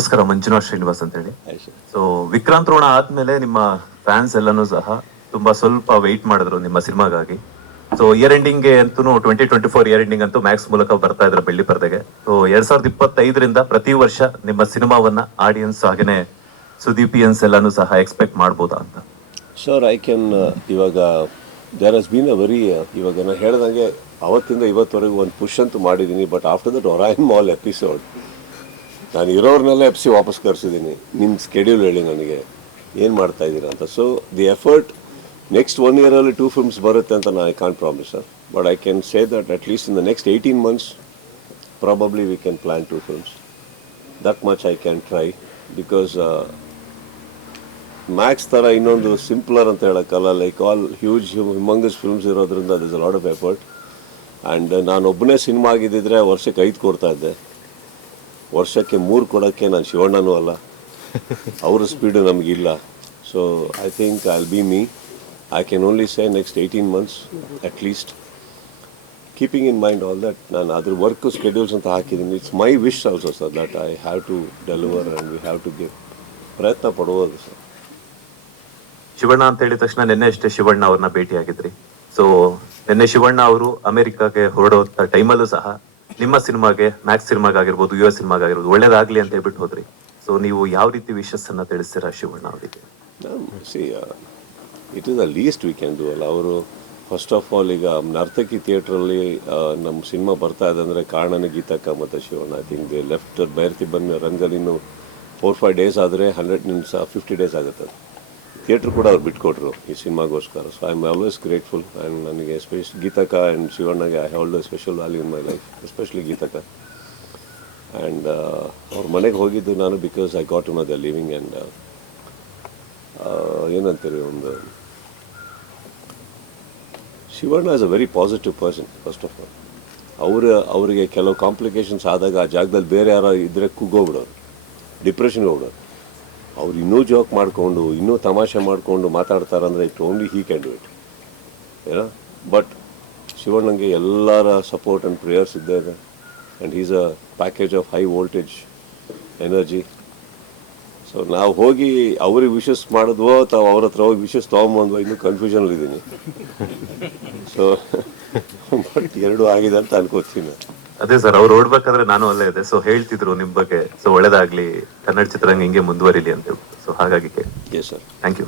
ನಮಸ್ಕಾರ, ಮಂಜುನಾಥ್ ಶ್ರೀನಿವಾಸ್ ಅಂತ ಹೇಳಿ ಸೊ ವಿಕ್ರಾಂತ್ ರೋಣ ಆದ್ಮೇಲೆ ನಿಮ್ಮ ಫ್ಯಾನ್ಸ್ ಎಲ್ಲಾನು ಸಹ ತುಂಬಾ ಸ್ವಲ್ಪ ವೆಯ್ಟ್ ಮಾಡಿದ್ರು ನಿಮ್ಮ ಸಿನಿಮಾಗಾಗಿ. ಸೊ ಇಯರ್ ಎಂಡಿಂಗ್ ಅಂತೂ twenty twenty four year ending ಅಂತೂ ಮ್ಯಾಕ್ಸ್ ಮೂಲಕ ಬರ್ತಾ ಇದ್ರ ಬೆಳ್ಳಿ ಪರದೆಗೆ. ಸೊ ಎರಡ್ ಸಾವಿರದ ಇಪ್ಪತ್ತೈದರಿಂದ ಪ್ರತಿ ವರ್ಷ ನಿಮ್ಮ ಸಿನಿಮಾವನ್ನ ಆಡಿಯನ್ಸ್ ಹಾಗೇನೆ ಸುದೀಪಿಯನ್ಸ್ ಎಲ್ಲಾನು ಸಹ ಎಕ್ಸ್ಪೆಕ್ಟ್ ಮಾಡ್ಬೋದಾ ಅಂತ. ಸರ್ ಐ ಕ್ಯಾನ್ ಇವಾಗ there has been a very ಇವಾಗ ನಾನು ಹೇಳ್ದಂಗೆ ಅವತ್ತಿಂದ ಇವತ್ತವರೆಗೂ ಒಂದು ಪುಷ್ ಅಂತೂ ಮಾಡಿದ್ದೀನಿ but after that Orion mall episode ನಾನು ಇರೋರ್ನೆಲ್ಲ ಎಪ್ಸಿ ವಾಪಸ್ ಕರೆಸಿದ್ದೀನಿ. ನಿಮ್ಮ ಸ್ಕೆಡ್ಯೂಲ್ ಹೇಳಿ ನನಗೆ. ಏನು ಮಾಡ್ತಾ ಇದ್ದೀರಾ ಅಂತ. So the effort next one ಇಯರಲ್ಲಿ two films ಬರುತ್ತೆ ಅಂತ ನಾನು I can't promise sir but I can say that at least in the next eighteen months probably we can plan two films that much I can try because Max ಥರ ಇನ್ನೊಂದು simpler ಅಂತ ಹೇಳೋಕ್ಕಲ್ಲ. Like all huge humongous films ಇರೋದ್ರಿಂದ this a lot of effort and ನಾನು ಒಬ್ಬನೇ cinema ಆಗಿದ್ದಿದ್ರೆ ವರ್ಷಕ್ಕೆ ಐದು ಕೊಡ್ತಾ ಇದ್ದೆ. ವರ್ಷಕ್ಕೆ ಮೂರು ಕೊಡೋಕ್ಕೆ ನಾನು ಶಿವಣ್ಣನೂ ಅಲ್ಲ. ಅವರ ಸ್ಪೀಡು ನಮಗಿಲ್ಲ. So I think I be me I can only say next eighteen months at least keeping in mind all that ನಾನು ಅದ್ರ ವರ್ಕ್ ಸ್ಕೆಡ್ಯೂಲ್ಸ್ ಅಂತ ಹಾಕಿದ್ದೀನಿ. It's my wish also sir that I have to deliver and we have to give ಪ್ರಯತ್ನ ಪಡುವುದು sir Shivanna ಅಂತ ಹೇಳಿದ ತಕ್ಷಣ ನಿನ್ನೆ ಅಷ್ಟೇ ಶಿವಣ್ಣ ಅವ್ರನ್ನ ಭೇಟಿಯಾಗಿದ್ರಿ. ಸೊ ನಿನ್ನೆ ಶಿವಣ್ಣ ಅವರು ಅಮೆರಿಕಾಗೆ ಹೊರಡೋ ಟೈಮಲ್ಲೂ ಸಹ ನಿಮ್ಮ ಸಿನಿಮಾಗೆ ಮ್ಯಾಕ್ಸ್ ಸಿನಿಮಾಗಾಗಿರ್ಬೋದು ಯುವ ಎಸ್ ಸಿನಿಮಾಗಾಗಿರ್ಬೋದು, ಒಳ್ಳೇದಾಗ್ಲಿ ಅಂತ ಹೇಳ್ಬಿಟ್ಟು ಹೋದ್ರಿ. ಸೊ ನೀವು ಯಾವ ರೀತಿ ವಿಶಸ್ ಅನ್ನ ತಿಳಿಸ್ತೀರಾ ಶಿವಣ್ಣ ಅವರಿಗೆ? It is the least we can do ಅಲ್ಲ. ಅವರು ಫಸ್ಟ್ ಆಫ್ ಆಲ್ ಈಗ ನರ್ತಕಿ ಥಿಯೇಟ್ರಲ್ಲಿ ನಮ್ಮ ಸಿನಿಮಾ ಬರ್ತಾ ಇದೆ ಅಂದರೆ ಕಾರಣನ ಗೀತಕ್ಕ ಮತ್ತು Shivanna. I think they left Bairathi ಬಂದ ರಂಗಲ್ಲಿ ಇನ್ನು ಫೋರ್ ಫೈವ್ ಡೇಸ್ ಆದರೆ ಹಂಡ್ರೆಡ್ ನಿಮಿಷ ಫಿಫ್ಟಿ ಡೇಸ್ ಆಗುತ್ತೆ ಥಿಯೇಟ್ರ್ ಕೂಡ ಅವ್ರು ಬಿಟ್ಕೊಟ್ರು ಈ ಸಿನಿಮಾಗೋಸ್ಕರ. So I am always grateful and ನನಗೆ ಸ್ಪೆಷ್ Geethakka and ಶಿವಣ್ಣಗೆ I have a special value in my life especially Geethakka. And ಅವ್ರ ಮನೆಗೆ ಹೋಗಿದ್ದು ನಾನು because I got know the living and ಏನಂತೀರಿ ಒಂದು, Shivanna is a very positive person first of all ಅವರ, ಅವರಿಗೆ ಕೆಲವು ಕಾಂಪ್ಲಿಕೇಶನ್ಸ್ ಆದಾಗ ಆ ಜಾಗದಲ್ಲಿ ಬೇರೆ ಯಾರೋ ಇದ್ದರೆ ಕುಗ್ಗೋಗ್ಬಿಡೋರು ಡಿಪ್ರೆಷನ್ಗೆ ಹೋಗ್ಬಿಡೋರು. ಅವ್ರು ಇನ್ನೂ ಜೋಕ್ ಮಾಡಿಕೊಂಡು, ಇನ್ನೂ ತಮಾಷೆ ಮಾಡಿಕೊಂಡು ಮಾತಾಡ್ತಾರಂದ್ರೆ it only he can do it ಏನೋ ಬಟ್ ಶಿವಣ್ಣಂಗೆ ಎಲ್ಲರ ಸಪೋರ್ಟ್ ಆ್ಯಂಡ್ ಪ್ರೇಯರ್ಸ್ ಇದ್ದೇ ಇದೆ. And is a package of high voltage energy so ನಾವು ಹೋಗಿ ಅವ್ರಿಗೆ ವಿಶಸ್ ಮಾಡಿದ್ವೋ ಅಥವಾ ಅವ್ರ ಹತ್ರ ಹೋಗಿ ವಿಶಸ್ ತೊಗೊಂಬಂದ್ವೋ ಇನ್ನೂ ಕನ್ಫ್ಯೂಷನಲ್ಲಿದ್ದೀನಿ ಸೊ ಬಟ್ ಎರಡು ಆಗಿದೆ ಅಂತ ಅನ್ಕೋತೀನಿ. ಅದೇ ಸರ್ ಅವ್ರು ಓಡ್ಬೇಕಾದ್ರೆ ನಾನು ಅಲ್ಲೇ ಇದೆ ಸೊ ಹೇಳ್ತಿದ್ರು ನಿಮ್ ಬಗ್ಗೆ. ಸೊ ಒಳ್ಳೇದಾಗ್ಲಿ. ಕನ್ನಡ ಚಿತ್ರರಂಗ ಹಿಂಗೆ ಮುಂದುವರಿಲಿ ಅಂತ ಸೊ ಹಾಗಾಗಿ ಸರ್ ಥ್ಯಾಂಕ್ ಯು